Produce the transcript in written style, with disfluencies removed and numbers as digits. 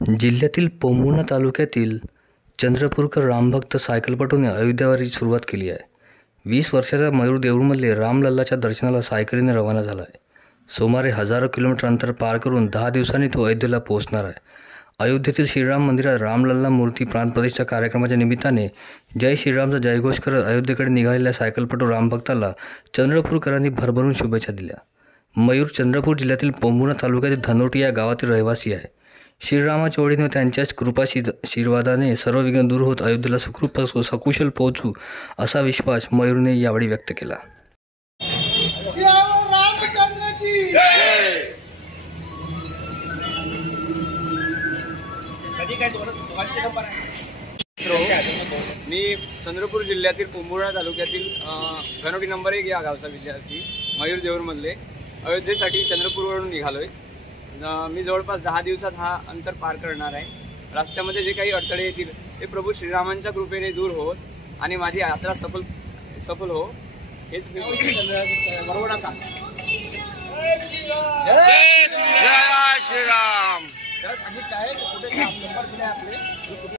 जिल्ह्यातील पोंभुर्णा तालुक्यातील चंद्रपूरकर रामभक्त सायकलपटूने अयोध्यावारीची सुरुवात केली आहे. 20 वर्षाचा मयूर देऊळमधले रामलल्लाच्या दर्शनाला सायकलीने रवाना झाला आहे. सुमारे हजारो किलोमीटर अंतर पार करून 10 दिवसांनी तो अयोध्येला पोहोचणार आहे. अयोध्येतील श्रीराम मंदिरात रामलल्ला मूर्ती प्राणप्रतिष्ठा कार्यक्रमाच्या निमित्ताने जय श्रीरामचा जयघोष करत अयोध्येकडे निघालेल्या सायकलपटू रामभक्ताला चंद्रपूरकरांनी भरभरून शुभेच्छा दिल्या. मयूर चंद्रपूर जिल्ह्यातील पोंभुर्णा तालुक्यातील धनोटी या गावातील रहिवासी आहे. श्रीरामाच्या ओळीने त्यांच्या कृपाशीर्वादाने सर्व विघ्न दूर होत अयोध्येला सुखरूप सकुशल पोहोचू असा विश्वास मयूरने यावेळी व्यक्त केला. मी चंद्रपूर जिल्ह्यातील पोंभुर्णा तालुक्यातील धनोटी नंबर 1 या गावचा विद्यार्थी मयूर देऊळमधले अयोध्येसाठी चंद्रपूरवरून निघालोय. मी जवळपास 10 दिवसात हा अंतर पार करणार आहे. रस्त्यामध्ये जे काही अडथळे येतील ते प्रभू श्रीरामांच्या कृपेने दूर होत आणि माझी यात्रा सफल हो हेच मी बरोबर का. जय श्रीराम.